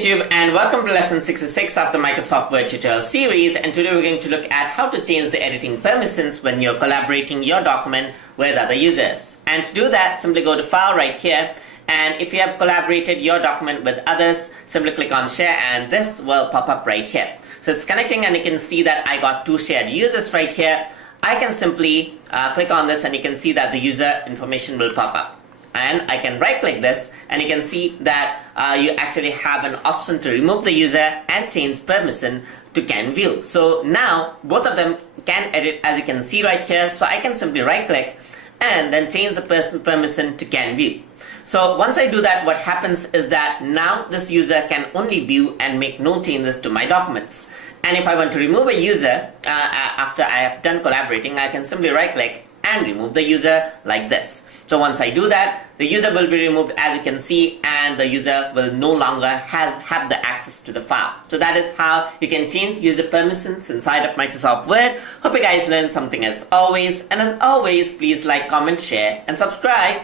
YouTube and welcome to lesson 66 of the Microsoft Word tutorial series, and today we're going to look at how to change the editing permissions when you're collaborating your document with other users. And to do that, simply go to File right here, and if you have collaborated your document with others, simply click on Share and this will pop up right here. So it's connecting and you can see that I got two shared users right here. I can simply click on this and you can see that the user information will pop up. And I can right click this and you can see that you actually have an option to remove the user and change permission to can view. So now both of them can edit, as you can see right here. So I can simply right click and then change the permission to can view. So once I do that, what happens is that now this user can only view and make no changes to my documents. And if I want to remove a user after I have done collaborating, I can simply right click and remove the user like this. So once I do that, the user will be removed, as you can see, and the user will no longer have the access to the file. So that is how you can change user permissions inside of Microsoft Word. Hope you guys learned something as always, and as always, please like, comment, share, and subscribe.